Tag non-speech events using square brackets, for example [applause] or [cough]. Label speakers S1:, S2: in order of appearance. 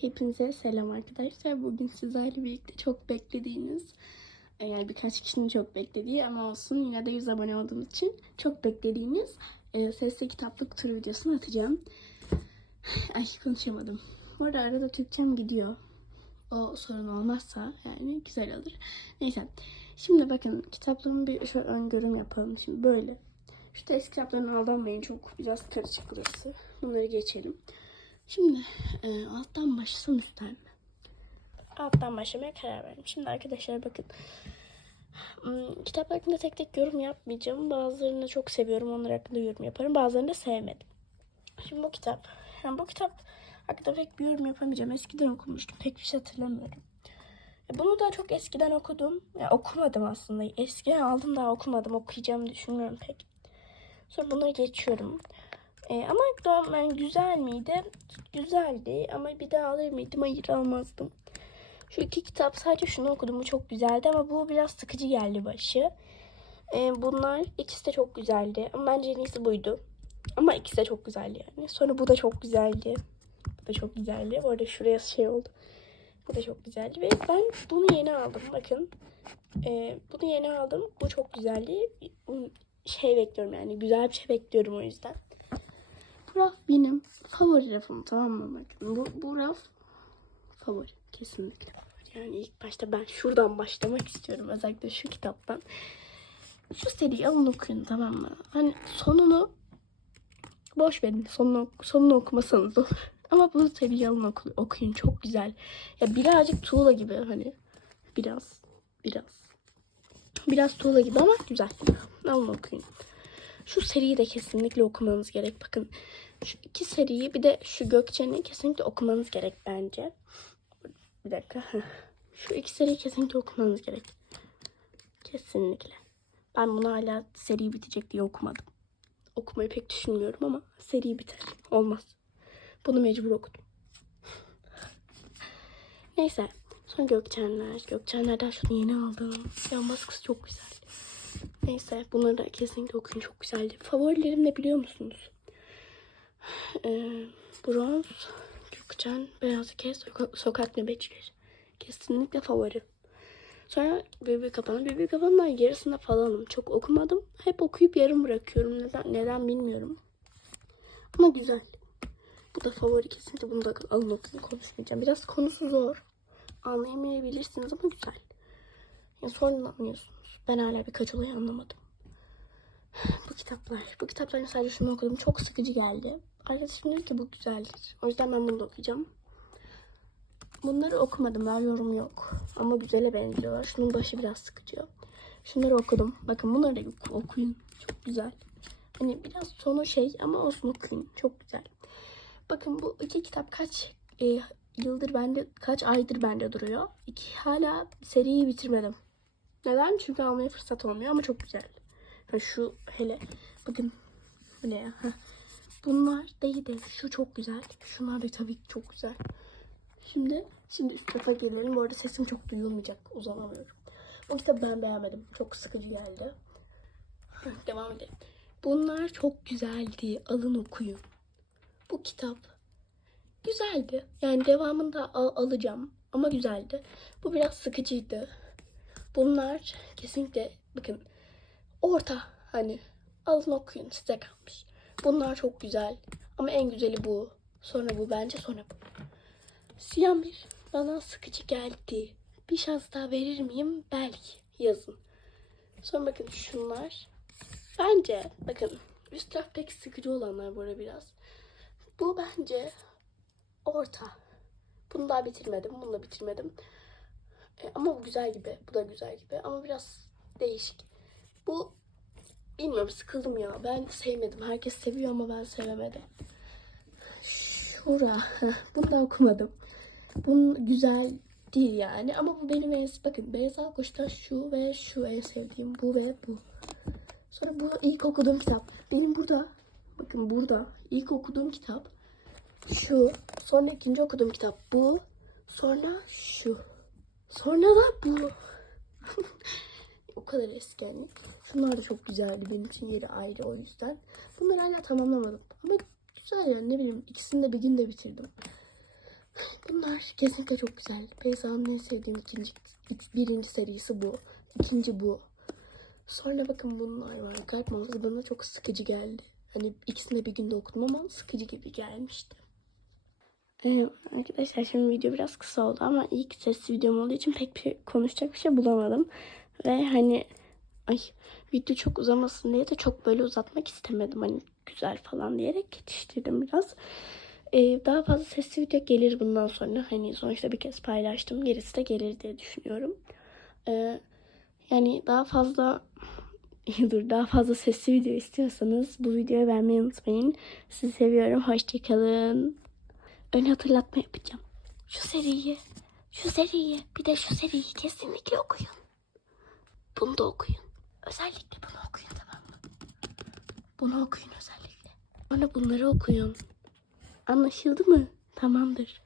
S1: Hepinize selam arkadaşlar. Bugün sizlerle birlikte çok beklediğiniz, yani birkaç kişinin çok beklediği ama olsun yine de 100 abone olduğum için çok beklediğiniz e, sesli kitaplık tur videosunu atacağım. Ay konuşamadım. Bu arada arada Türkçem gidiyor. O sorun olmazsa yani güzel olur. Neyse. Şimdi bakın kitaplığımı bir şöyle öngörüm yapalım. Şimdi böyle. Şu test kitaplarına aldanmayın. Çok biraz karışık burası. Bunları geçelim. Şimdi e, alttan başlasam üstten mi? Alttan başlamaya karar verdim. Şimdi arkadaşlar bakın. Hmm, kitap hakkında tek tek yorum yapmayacağım. Bazılarını çok seviyorum. Onlar hakkında yorum yaparım. Bazılarını da sevmedim. Şimdi bu kitap. Yani bu kitap hakkında pek bir yorum yapamayacağım. Eskiden okumuştum. Pek bir şey hatırlamıyorum. E, Bunu da çok eskiden okudum. Ya, okumadım aslında. Eskiden aldım daha okumadım. Okuyacağımı düşünmüyorum pek. Sonra bunları geçiyorum. Ee, ama normal güzel miydi? Güzeldi ama bir daha alır mıydım? Hayır almazdım. Şu iki kitap sadece şunu okudum. Bu çok güzeldi ama bu biraz sıkıcı geldi başı. Ee, bunlar ikisi de çok güzeldi. Ama bence en iyisi buydu. Ama ikisi de çok güzeldi yani. Sonra bu da çok güzeldi. Bu da çok güzeldi. Bu arada şuraya şey oldu. Bu da çok güzeldi. Ve ben bunu yeni aldım. Bakın. Ee, bunu yeni aldım. Bu çok güzeldi. Şey bekliyorum yani. Güzel bir şey bekliyorum o yüzden. Raf benim favori rafım tamam mı? Bakın bu, bu raf favori. Kesinlikle favori. Yani ilk başta ben şuradan başlamak istiyorum. Özellikle şu kitaptan. Şu seriyi alın okuyun tamam mı? Hani sonunu boş verin. Sonunu, sonunu okumasanız olur. [laughs] Ama bu seriyi alın oku- okuyun. Çok güzel. Ya birazcık tuğla gibi hani. Biraz. Biraz. Biraz tuğla gibi ama güzel. Alın okuyun. Şu seriyi de kesinlikle okumanız gerek. Bakın şu iki seriyi bir de şu Gökçen'i kesinlikle okumanız gerek bence. Bir dakika. Şu iki seriyi kesinlikle okumanız gerek. Kesinlikle. Ben bunu hala seri bitecek diye okumadım. Okumayı pek düşünmüyorum ama seri biter. Olmaz. Bunu mecbur okudum. Neyse. Sonra Gökçenler. Gökçenlerden şunu yeni aldım. Yan baskısı çok güzel. Neyse bunları da kesinlikle okuyun çok güzeldi. Favorilerim ne biliyor musunuz? Ee, Bronz, Gökçen, Beyaz Kes, Soka- Sokak Nöbetçileri. Kesinlikle favorim. Sonra Bebek Kapanı. Bebek Kapanı'ndan yarısında falanım. Çok okumadım. Hep okuyup yarım bırakıyorum. Neden, neden bilmiyorum. Ama güzel. Bu da favori kesinlikle. Bunu da alın okuyun konuşmayacağım. Biraz konusu zor. Anlayamayabilirsiniz ama güzel. Ya sonra anlıyorsunuz. Ben hala birkaç olayı anlamadım. Bu kitaplar. Bu kitapların sadece şunu okudum. Çok sıkıcı geldi. Arkadaşım dedi ki bu güzeldir. O yüzden ben bunu da okuyacağım. Bunları okumadım. Daha yorum yok. Ama güzele benziyorlar. Şunun başı biraz sıkıcı. Şunları okudum. Bakın bunları da oku- okuyun. Çok güzel. Hani biraz sonu şey ama olsun okuyun. Çok güzel. Bakın bu iki kitap kaç e, yıldır bende, kaç aydır bende duruyor. İki, hala seriyi bitirmedim. Neden? Çünkü almaya fırsat olmuyor ama çok güzel. Ha, şu hele bakın bu ne ya? Ha. Bunlar değil de şu çok güzel. Şunlar da tabii ki çok güzel. Şimdi şimdi üst tarafa gelelim. Bu arada sesim çok duyulmayacak. Uzanamıyorum. Bu kitabı ben beğenmedim. Çok sıkıcı geldi. Devam edelim. Bunlar çok güzeldi. Alın okuyun. Bu kitap güzeldi. Yani devamını da al- alacağım. Ama güzeldi. Bu biraz sıkıcıydı. Bunlar kesinlikle bakın orta hani alın okuyun size kalmış. Bunlar çok güzel ama en güzeli bu. Sonra bu bence sonra bu. Siyah bir bana sıkıcı geldi. Bir şans daha verir miyim? Belki yazın. Sonra bakın şunlar. Bence bakın üst taraf pek sıkıcı olanlar bu arada biraz. Bu bence orta. Bunu daha bitirmedim. Bunu da bitirmedim. E, ama bu güzel gibi. Bu da güzel gibi. Ama biraz değişik. Bu bilmiyorum sıkıldım ya. Ben sevmedim. Herkes seviyor ama ben sevemedim. Şura. Bunu da okumadım. Bunun güzel değil yani. Ama bu benim en... Bakın Beyaz Alkuş'ta şu ve şu en sevdiğim. Bu ve bu. Sonra bu ilk okuduğum kitap. Benim burada. Bakın burada. ilk okuduğum kitap. Şu. Sonra ikinci okuduğum kitap bu. Sonra şu. Sonra da bu. [laughs] o kadar eski yani. Şunlar da çok güzeldi. Benim için yeri ayrı o yüzden. Bunları hala tamamlamadım. Ama güzel yani ne bileyim. ikisini de bir günde bitirdim. Bunlar kesinlikle çok güzel. Beyza'nın en sevdiğim ikinci, birinci serisi bu. İkinci bu. Sonra bakın bunlar var. Kalp mağazası bana çok sıkıcı geldi. Hani ikisini de bir günde okudum ama sıkıcı gibi gelmişti. Ee, arkadaşlar şimdi video biraz kısa oldu ama ilk sesli videom olduğu için pek bir konuşacak bir şey bulamadım. Ve hani ay video çok uzamasın diye de çok böyle uzatmak istemedim. Hani güzel falan diyerek yetiştirdim biraz. Ee, daha fazla sesli video gelir bundan sonra. Hani sonuçta bir kez paylaştım. Gerisi de gelir diye düşünüyorum. Ee, yani daha fazla [laughs] dur daha fazla sesli video istiyorsanız bu videoyu beğenmeyi unutmayın. Sizi seviyorum. Hoşçakalın. Ön hatırlatma yapacağım. Şu seriyi, şu seriyi, bir de şu seriyi kesinlikle okuyun. Bunu da okuyun. Özellikle bunu okuyun tamam mı? Bunu okuyun özellikle. Sonra bunları okuyun. Anlaşıldı mı? Tamamdır.